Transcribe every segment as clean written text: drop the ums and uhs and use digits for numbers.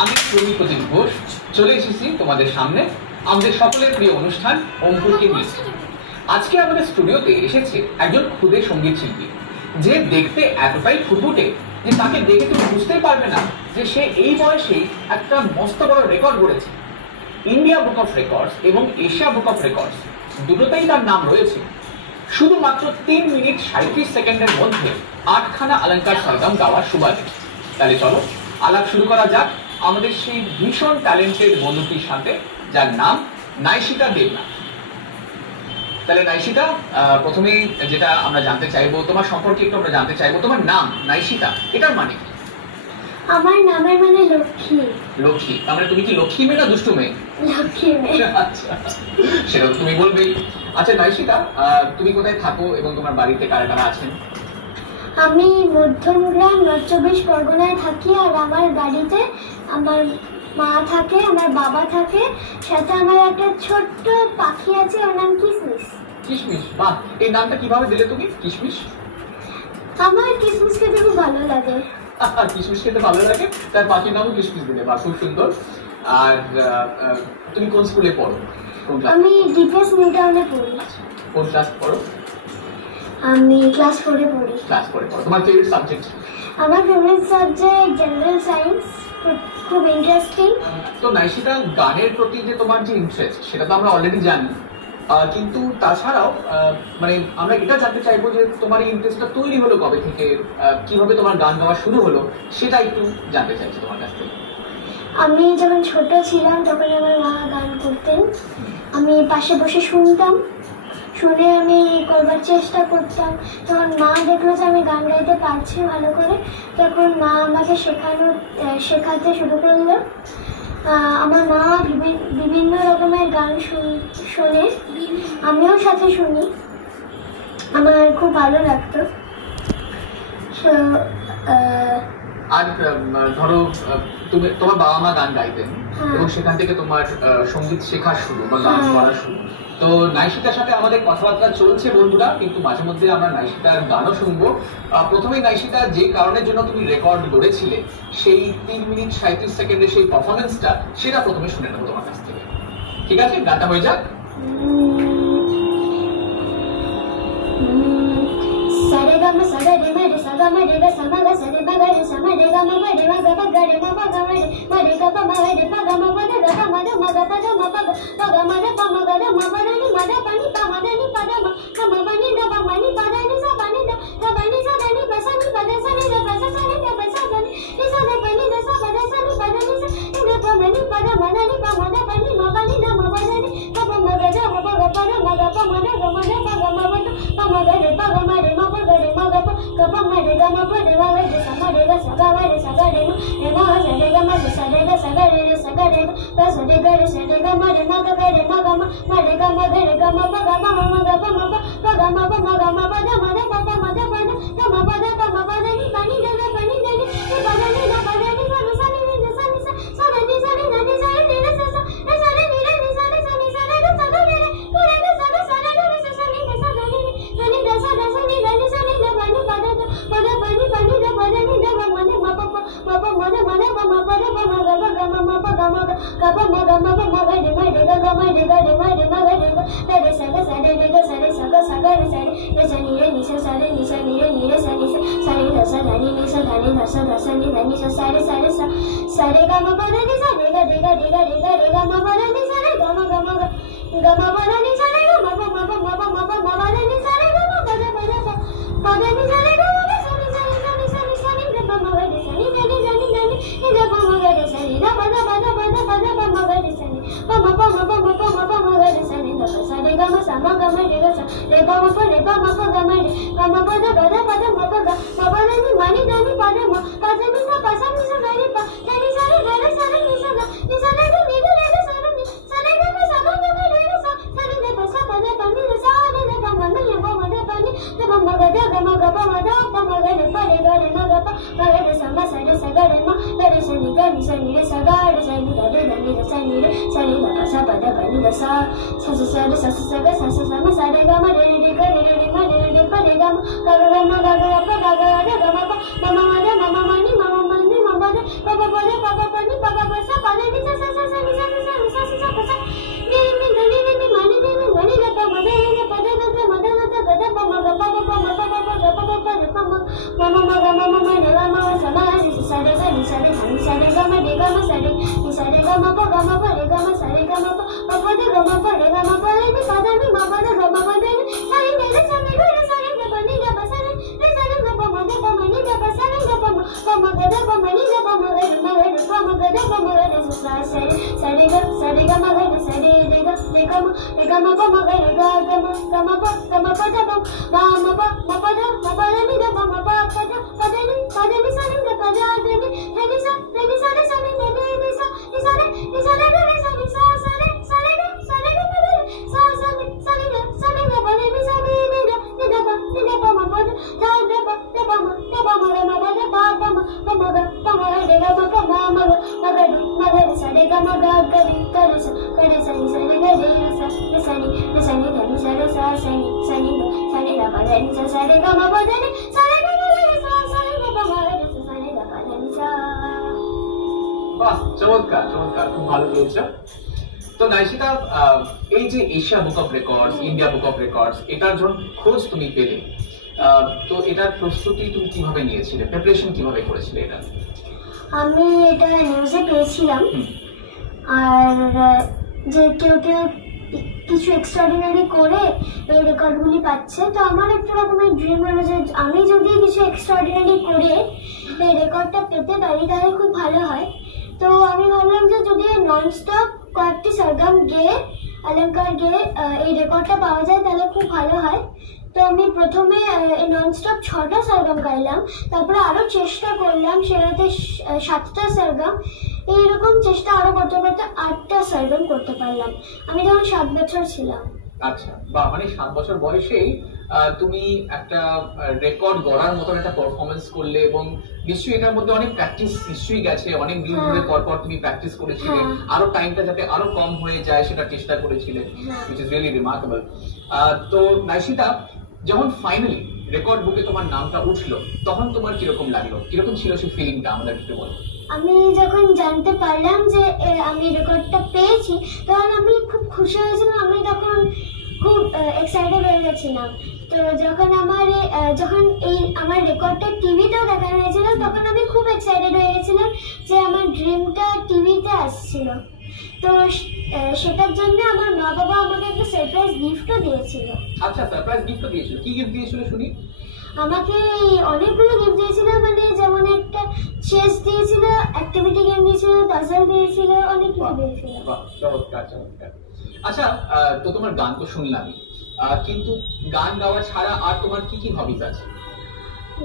আমি প্রদীপ ঘোষ চলে এসেছি তোমাদের সামনে আমাদের সকলের প্রিয় অনুষ্ঠান অঙ্কুরকে নিয়ে। আজকে আমাদের স্টুডিওতে এসেছে একজন খুদে সঙ্গীত শিল্পী, যে দেখতে এতটাই ফুটফুটে যে তাকে দেখে তুমি বুঝতেই পারবে না যে সে এই বয়সেই একটা মস্ত বড় রেকর্ড করেছে। ইন্ডিয়া বুক অফ রেকর্ডস এবং এশিয়া বুক অফ রেকর্ডস দুটোতেই তার নাম রয়েছে। শুধুমাত্র 3 মিনিট 37 সেকেন্ডের মধ্যে 8খানা অলঙ্কার সরগম গাওয়ার সুবাদে। তাহলে চলো আলাপ শুরু করা যাক আমাদের সেই ভীষণ ট্যালেন্টেড বন্ধুটির সাথে, যার নাম নাইশিতা দেবনাথ। তাহলে নাইশিতা, প্রথমেই যেটা আমরা জানতে চাইবো তোমার সম্পর্কে একটু আমরা জানতে চাইবো। তোমার নাম নাইশিতা, এটার মানে কি? আমার নামের মানে লক্ষ্মী। লক্ষ্মী, তার মানে তুমি কি লক্ষ্মী মেয়ে না দুষ্টু মেয়ে? লক্ষ্মী মেয়ে। আচ্ছা, সেটা তো তুমি বলবেই। আচ্ছা নাইশিতা, তুমি কোথায় থাকো এবং তোমার বাড়িতে কারা কারা আছেন? আমি মধ্যমগ্রাম, নর্থ চব্বিশ পরগনায় থাকি। আর আমার বাড়িতে আমার মা থাকে, আমার বাবা থাকে, সাথে আমার একটা ছোট্ট পাখি আছে, ওর নাম কিসমিস। কিশমিশ, বাহ! এই নামটা কিভাবে দিলে তুমি, কিশমিশ? আমার কিসমিস খেতে খুব ভালো লাগে। কিশমিশ খেতে ভালো লাগে, তার পাখির নামও কিশমিশ দিলে, বাহ খুব সুন্দর। আর তুমি কোন স্কুলে পড়ো, কোন ক্লাস? আমি ডিপিএস নিউটাউনে পড়ি। কোন ক্লাস পড়ো? আমি ক্লাস 4-এ পড়ি। ক্লাস 4-এ পড়ো। তোমার ফেভারিট সাবজেক্ট? আমার ফেভারিট সাবজেক্ট জেনারেল সায়েন্স, খুব ইন্টারেস্টিং। তো নাইশিতা, গানের প্রতি যে তোমার যে ইন্টারেস্ট সেটা তো আমরা অলরেডি জানি, কিন্তু তাছাড়াও মানে আমরা এটা জানতে চাইবো যে তোমার এই ইন্টারেস্টটা তৈরি হলো কবে থেকে, কিভাবে তোমার গান গাওয়া শুরু হলো, সেটা একটু জানতে চাইছি তোমার কাছ থেকে। আমি যখন ছোট ছিলাম তখন আমার মা গান করতেন, আমি পাশে বসে শুনতাম, শুনে আমি করবার চেষ্টা করতাম। তখন মা দেখলো যে আমি গান গাইতে পারছি ভালো করে, তখন মা আমাকে শেখাতে শুরু করলো। আমার মা বিভিন্ন রকমের গান শোনে, আমিও সাথে শুনি, আমার খুব ভালো লাগতো। আর ধরো তুমি, তোমার বাবা মা গান গাইতেন এবং সেখান থেকে তোমার সঙ্গীত শেখা শুরু বা গান করা শুরু। তো নাইশিতার সাথে আমাদের কথাবার্তা চলছে বন্ধুরা, কিন্তু মাঝে মধ্যে আমরা নাইশিতার গানও শুনবো। প্রথমেই নাইশিতা, যে কারণের জন্য তুমি রেকর্ড গড়েছিলে সেই 3 মিনিট 37 সেকেন্ডের সেই পারফরমেন্সটা, সেটা প্রথমে শুনে নেবো তোমার কাছ থেকে। ঠিক আছে, গানটা হয়ে যাক। Sarigama sagarima re sagama re ga samaga sare baga re samarega ma ba re ma ga ba ga re ma ba ga ma re ma re ga ba ma re pa ga ma ba da ga ma da ma ga pa da ma pa ga ma da pa ma ga da ma ba da ni ma da pa ni pa ma da ni pa da ma ba ni da ba ma ni pa da ni sa pa ni da ba ni sa da ni pa sa ni pa da sa ni da pa sa ni da pa sa da ni sa da pa ni da sa pa da sa ni pa da ni sa ni da pa ma ni pa da ma da ni pa ma da pa ni ma ba ni da ma ba da ni pa ma ga da ma ba ga pa da ma ga pa ma da ga ma da pa ga ma ba da pa ma ga re pa ga ma re ma ba ga re ma ga pa ga ma re ga ma pa re ma ga re sa ma re ga sa ga ma re sa ga re ma sa re ga ma sa re ga sa ga re sa ga re ga sa re ga ma re ma ga re ma ga ma re ga ma ga re ga ma pa ga ma ga pa ma pa ga ma pa ma ga ma pa da ma da pa pa ma da pa da ga ma pa da pa ma pa da ni pa ni da ga pa ni da ni pa da ni da pa da ni sa sa ni ni sa ni sa da ni sa ni da ni sa ni da sa sa re ni re ni sa ni sa ni sa da sa ga re ko re ga sa da sa da ni sa sa ni da sa da ni da sa ni da ni sa ni da pa ni pa da pa da pa ni da pa da ni da ga ma ne ma pa ma pa ma da pa ma pa da pa ma ga ma pa ga ma ga pa ma ga re ma re ga ma re ga re ma ga re ga da re sa ga sa re ga sa re sa ga re sa ni re ni sa sa re ni sa ni re sa ni sa re da sa da ni sa da ni da sa ni da ni sa re sa re ga ma pa da ni sa re ga re ga ma pa da ni sa re ga ma pa da ni sa re ga ma pa ma pa da ni sa re ga ma pa da pa da ni sa re ga ma sa ni da pa ma ga re sa ni da ni da pa ma ga re sa ni da pa da pa ma ga re sa ni pa ma pa ma ga re sa ni da sa re ga ma sa ma ga ma re ga sa re pa ma pa ga ma re ga ma pa da ma pa da ni ma ni da ni pa da ma pa da ni sa da ni pa da ni sa re ga re sa ni sa ga ni sa re ga ni ga re ga sa ni sa re ga ma sa ma ga ma re ga sa ni da pa sa pa da pa ni da sa ni da pa ma ni pa ma da pa ni da pa ma ga da ga ma ga pa ma da pa ma ga re pa re ga re ma ga pa ma ga re sa ma sa ga re ma da re sa ni re sa ga re sa ni da re da ni da sa ni da pa sa pa da pa ni da sa sa ga sa ma sa re ga ma re ga re ma re pa re ga ma ga pa ga ga ma pa ma ma da ma ma ni ma ni ma ba da pa pa pa da pa pa pa ni pa pa re ni sa sa sa sa ni sa ni sa ni sa si sa pa sa ni ni ga ni ni ma ni ni ma ni ga pa ma ga ga pa ga ga ma ga ga ga ga pa ma ga pa pa ma pa pa pa ga pa pa pa ga pa ma ma ga ma re ga ma sa ma ni sa re ga ni sa re ga ma re ga ma sa re ni sa re ga ma pa re ga ma sa re ga ma pa pa ga ma pa re ga ma pa re ni pa da ni ma pa da ga ma pa de ni sa re ga sa ni ga sa re ga pa ni ga pa sa re sa re ga pa ma ni ga pa sa re ga pa ma ga da pa ma ni ga pa ma ga ma ga pa ma ga da pa ma ga sa sa re ga ma ga sa re ga ma pa ma ga ga ma pa da pa ma pa da ni ga pa ma pa da ni sa ni ga pa da ni ni sa re sa ni ni sa re ga re sa ni sa re ga pa da sa ni ga pa ni sa ni ga pa ma pa da pa ma ga ma pa da pa ma ga re ga ma pa ma ga sa re ga ma ga re sa ni sa re ga re sa ni ga ni sa re sa ni ga pa da ni sa re ga ma pa da ni sa re ga re sa ni ga pa ma ga re sa ni ga pa da ni sa। বাহ, চমৎকার চমৎকার, খুব ভালো পেয়েছো। তো নাইশিতা, এই যে Asia book of records, India book of records, এটার জন্য খোঁজ তুমি পেলে, তো এটার প্রস্তুতি তুমি কিভাবে নিয়েছিলে, প্রিপারেশন কিভাবে করেছিলে এটা? আমি এটা নিউজে পেয়েছিলাম, আর যে কেউ কিছু এক্সট্রাঅর্ডিনারি করে এই রেকর্ডগুলি পাচ্ছে, তো আমার একটা রকমের ড্রিম হলো যে আমি যদি কিছু এক্সট্রাঅর্ডিনারি করে এই রেকর্ডটা পেতে পারি তাহলে খুব ভালো হয়। তো আমি ভাবলাম যে যদি নন স্টপ কয়েকটি সরগম গেয়ে অলঙ্কার গেয়ে এই রেকর্ডটা পাওয়া যায় তাহলে খুব ভালো হয়। তো আমি প্রথমে ননস্টপ 6টা সরগম গাইলাম, তারপরে আরো চেষ্টা করলাম সেটাতে 7টা সরগম, এইরকম চেষ্টা আরো করতে করতে 8টা সরগম করতে পারলাম। আমি তখন 7 বছর ছিলাম। আচ্ছা, বা মানে 7 বছর বয়সেই তুমি একটা রেকর্ড গড়ার মতন একটা পারফরমেন্স করলে, এবং নিশ্চয়ই এটার মধ্যে অনেক প্র্যাকটিস নিশ্চয়ই গেছে, অনেক দিন ধরে পর তুমি প্র্যাকটিস করেছিলে, আরো টাইমটা যাতে আরো কম হয়ে যায় সেটা চেষ্টা করেছিলে, which is really remarkable। তো নাইশিতা, যখন ফাইনালি রেকর্ড বুকে তোমার নামটা উঠলো তখন তোমার কিরকম লাগলো, কিরকম ছিল সেই ফিলিংটা, আমাদের একটু বলো। আমি যখন জানতে পারলাম যে আমি রেকর্ডটা পেয়েছি তখন আমি খুব খুশি হয়েছিলাম, আমি তখন খুব এক্সাইটেড হয়ে গেছিলাম। তো যখন আমার রেকর্ডটা টিভিতেও দেখানো হয়েছিল তখন আমি খুব এক্সাইটেড হয়ে গেছিলাম যে আমার ড্রিমটা টিভিতে আসছিল। তো সেটার জন্য আমার মা বাবা আমাকে একটা সারপ্রাইজ গিফটও দিয়েছিল। আচ্ছা, সারপ্রাইজ গিফট দিয়েছিল, কি গিফট দিয়েছিল শুনি? আমাকে অনেকগুলো গিফট দিয়েছিল, মানে যেমন একটা চেস দিয়েছিল, অ্যাক্টিভিটি গেম দিয়েছিল, পাজল দিয়েছিল, অনেক কিছু দিয়েছিল। বাহ, চমৎকার চমৎকার। আচ্ছা, তো তোমার গান তো শুনলামই, কিন্তু গান গাওয়া ছাড়া আর তোমার কি কি হবিজ আছে?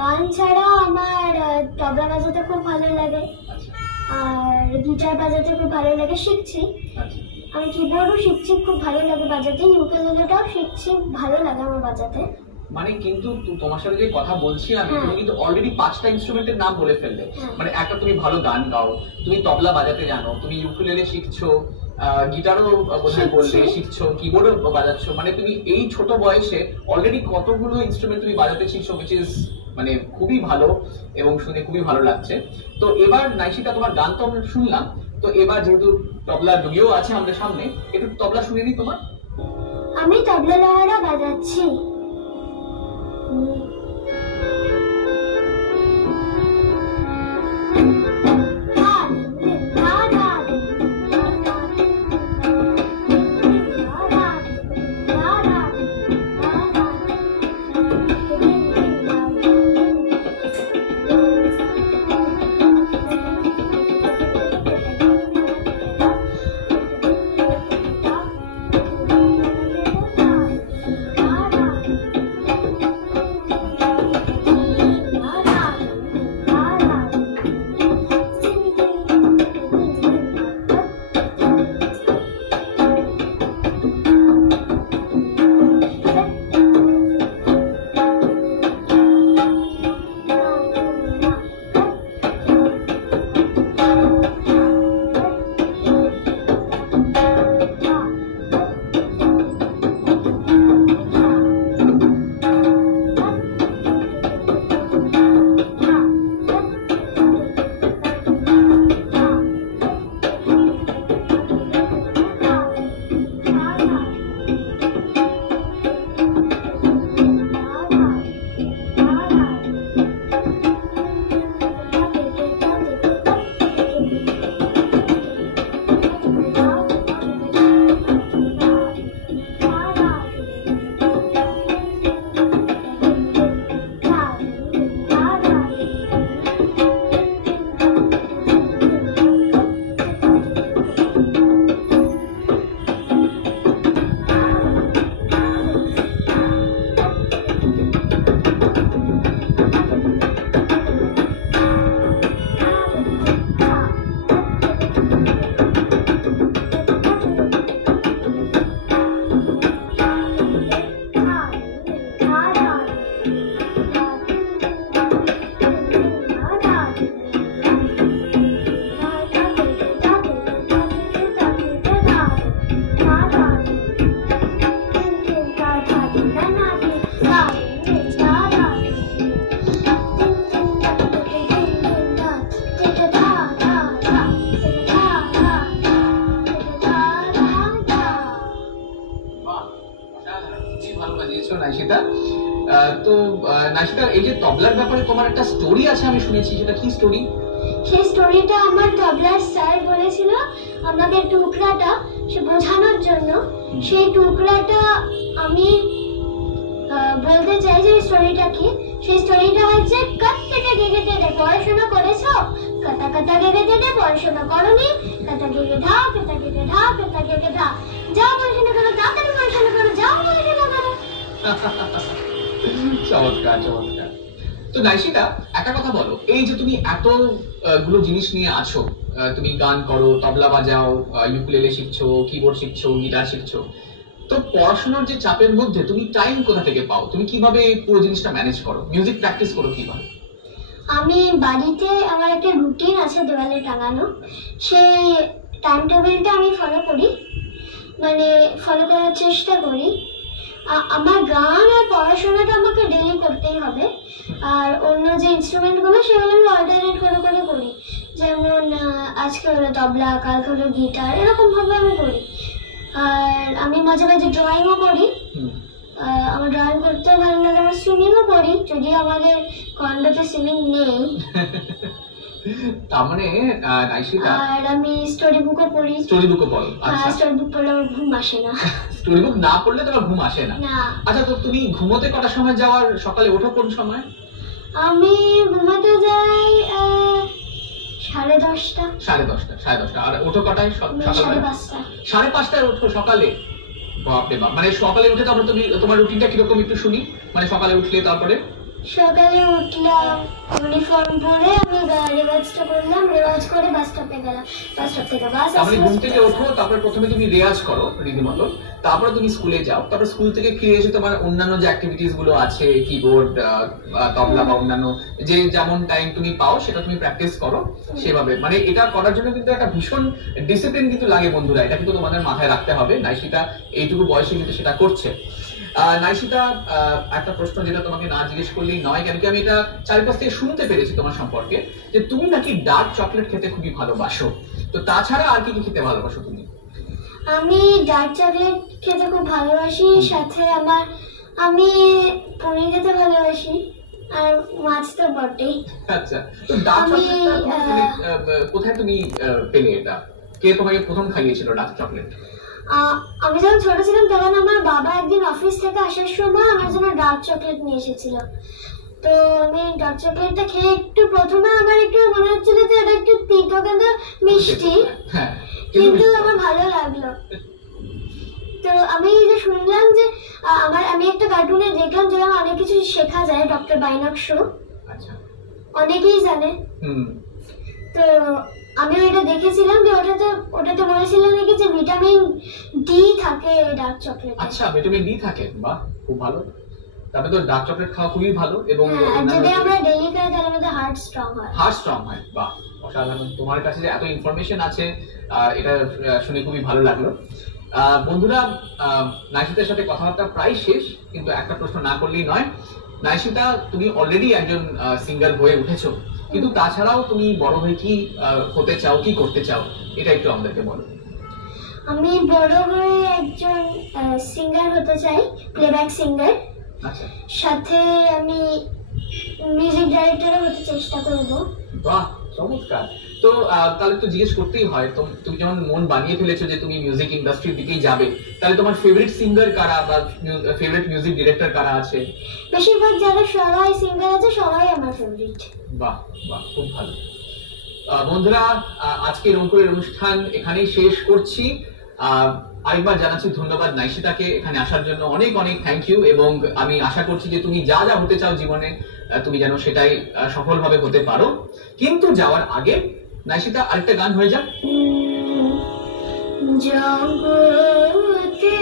গান ছাড়া আমার তবলা বাজাতে খুব ভালো লাগে, আর গিটার বাজাতে খুব ভালো লাগে, শিখছি। আমি কিবোর্ডও শিখছি, খুব ভালো লাগে বাজাতে, ইউকেলেলেটাও শিখছি, ভালো লাগে আমার বাজাতে। মানে কিন্তু তোমার সাথে যে কথা বলছিলাম, তুমি কিন্তু অলরেডি 5টা ইনস্ট্রুমেন্টের নাম বলে ফেললে। মানে একটা, তুমি ভালো গান গাও, তুমি তবলা বাজাতে জানো, তুমি ইউকেলেলে শিখছো, গিটারও বোধহয় বললে শিখছো, কিবোর্ডও বাজাচ্ছো, মানে তুমি এই ছোট বয়সে অলরেডি কতগুলো ইনস্ট্রুমেন্ট তুমি বাজাতে শিখছো, which is মানে খুবই ভালো এবং শুনে খুবই ভালো লাগছে। তো এবার নাইশিতা, তোমার গান তো আমরা শুনলাম, তো এবার যেহেতু তবলা ডুগিও আছে আমাদের সামনে, একটু তবলা শুনে নি তোমার। আমি তবলা লহরা বাজাচ্ছি। ভালো বাজিয়েছো নাইশিতা। তো নাইশিতা, এই যে তবলার ব্যাপারে তোমার একটা স্টোরি আছে আমি শুনেছি, সেটা কি স্টোরি? সেই স্টোরিটা আমার তবলার স্যার বলেছিল আমাকে টুকরাটা সে বোঝানোর জন্য। সেই টুকরাটা আমি বলতে চাই যে স্টোরিটা কি। সেই স্টোরিটা হচ্ছে কাট কেটে গেগে কেটে পড়াশোনা করেছো, কাটা কাটা গেগে কেটে পড়াশোনা করনি, কাটা গেগে ধা কাটা গেগে ধা কাটা গেগে ধা, যাও পড়াশোনা করো, তাড়াতাড়ি পড়াশোনা করো, যাও পড়াশোনা করো। চমৎকার চমৎকার। তো নাইশিতা, একটা কথা বলো, এই যে তুমি এত গুলো জিনিস নিয়ে আছো, তুমি গান করো, তবলা বাজাও, ইউকুলেলে শিখছো, কিবোর্ড শিখছো, গিটার শিখছো, তো পড়াশোনার যে চাপের মধ্যে তুমি টাইম কোথা থেকে পাও? তুমি কিভাবে পুরো জিনিসটা ম্যানেজ করো? মিউজিক প্র্যাকটিস করো কিভাবে? আমি বাড়িতে আমার একটা রুটিন আছে দেওয়ালে টাঙানো, সেই টাইম টেবিলটা আমি ফলো করি, মানে ফলো করার চেষ্টা করি। আমার গান আর পড়াশোনাটা আমাকে ডেলি করতেই হবে, আর অন্য যে ইনস্ট্রুমেন্টগুলো সেগুলো আমি অল্টারনেট করে করে করি। যেমন আজকে হলো তবলা, কালকে হলো গিটার, এরকম ভাবে আমি করি। আর আমি মাঝে মাঝে ড্রয়িংও করি। আমার ড্রয়িং করতেও ভালো লাগে, আমার সুইমিংও করি, যদিও আমাদের কন্ডোতে সুইমিং নেই। তার মানে নাইশিতা, আর আমি স্টোরি বুকও পড়ি। স্টোরি বুকও পড়ো? আচ্ছা, স্টোরি বুক পড়লে আমার ঘুম আসে না। স্টোরি বুক না পড়লে তোমার ঘুম আসে না? না। আচ্ছা, তো তুমি ঘুমোতে কটার সময় যাও আর সকালে ওঠো কোন সময়? আমি ঘুমাতে যাই 10:30। 10:30 আর ওঠো কটায়? সকালে 5:30। 5:30টায় ওঠো সকালে? বাপরে বাপ। মানে সকালে উঠে তারপর তুমি তোমার রুটিনটা কিরকম একটু শুনি, মানে সকালে উঠলে তারপরে? সকালে উঠলাম, ইউনিফর্ম পরে আমি রেওয়াজটা করলাম, রেওয়াজ করে বাস স্টপে গেলাম, বাস স্টপ থেকে বাস তারপরে আসে। ঘুম থেকে ওঠো, তারপরে প্রথমে তুমি রেয়াজ করো রীতিমতো, তারপরে তুমি স্কুলে যাও, তারপর স্কুল থেকে ফিরে এসে তোমার অন্যান্য যে অ্যাক্টিভিটিস গুলো আছে, কিবোর্ড, তবলা বা অন্যান্য যে যেমন টাইম তুমি পাও সেটা তুমি প্র্যাকটিস করো সেভাবে। মানে এটা করার জন্য কিন্তু একটা ভীষণ ডিসিপ্লিন কিন্তু লাগে বন্ধুরা, এটা কিন্তু তোমাদের মাথায় রাখতে হবে। নাইশিতা এইটুকু বয়সে কিন্তু সেটা করছে। নাইশিতা, একটা প্রশ্ন যেটা তোমাকে না জিজ্ঞেস করলেই নয়, কেন কি আমি এটা চারিপাশ থেকে শুনতে পেরেছি তোমার সম্পর্কে, যে তুমি নাকি ডার্ক চকলেট খেতে খুবই ভালোবাসো। তো তাছাড়া আর কি কি খেতে ভালোবাসো তুমি? আমি ডার্ক চকলেট খেতে খুব ভালোবাসি, সাথে আমি পনির খেতে ভালোবাসি, আর মাছ তো বটেই। আচ্ছা, তো ডার্ক চকলেটটা কোথায় তুমি পেলে? এটা কে তোমাকে প্রথম খাইয়েছিল ডার্ক চকলেট? আমি যখন ছোট ছিলাম তখন আমার বাবা একদিন অফিস থেকে আসার সময় আমার জন্য ডার্ক চকলেট নিয়ে এসেছিল। তো আমি ডার্ক চকলেটটা খেয়ে একটু প্রথমে আমার একটু মনে হচ্ছিল যে এটা একটু তিতো কিন্তু মিষ্টি, কিন্তু আমার ভালো লাগলো। তো আমি যে শুনলাম যে আমি একটা কার্টুনে দেখলাম যে অনেক কিছু শেখা যায়, ডক্টর বাইনক্সু, অনেকেই জানে। তো আমি ওইটা দেখেছিলাম যে ওটাতে বলেছিল নাকি যে ভিটামিন ডি থাকে ডার্ক চকলেটে। আচ্ছা, ভিটামিন ডি থাকে? বাহ, খুব ভালো। তবে তো ডার্ক চকলেট খাওয়া খুবই ভালো, এবং যদি আমরা ডেইলি খাই তাহলে আমাদের হার্ট স্ট্রং হয়। বাহ, অসাধারণ। তোমার কাছে যে এত ইনফরমেশন আছে, এটা শুনে খুবই ভালো লাগলো। বন্ধুরা, নাইশিতার সাথে কথাবার্তা প্রায় শেষ, কিন্তু একটা প্রশ্ন না করলেই নয়। নাইশিতা, তুমি অলরেডি একজন সিঙ্গার হয়ে উঠেছো, কিন্তু তাছাড়াও তুমি বড় হয়ে কি হতে চাও, কি করতে চাও, এটা একটু আমাদেরকে বলো। আমি বড় হয়ে একজন সিঙ্গার হতে চাই, প্লেব্যাক সিঙ্গার। আচ্ছা, সাথে আমি মিউজিক ডাইরেক্টরও হতে চেষ্টা করব। বাহ, চমৎকার। তো তাহলে তো জিজ্ঞেস করতেই হয়, তুমি যখন মন বানিয়ে ফেলেছো যে তুমি মিউজিক ইন্ডাস্ট্রির দিকেই যাবে, তাহলে তোমার ফেভারিট সিঙ্গার কারা বা ফেভারিট মিউজিক ডিরেক্টর কারা আছে? বেশিরভাগ যারা সবাই সিঙ্গার আছে সবাই আমার ফেভারিট। বাহ বাহ, খুব ভালো। বন্ধুরা, আজকের অঙ্কুরের অনুষ্ঠান এখানেই শেষ করছি। আরেকবার জানাচ্ছি ধন্যবাদ নাইশিতাকে এখানে আসার জন্য, অনেক অনেক থ্যাংক ইউ। এবং আমি আশা করছি যে তুমি যা যা হতে চাও জীবনে, তুমি যেন সেটাই সফলভাবে হতে পারো। কিন্তু যাওয়ার আগে নাইশিতা, আরেকটা গান হয়ে যাক। জগতে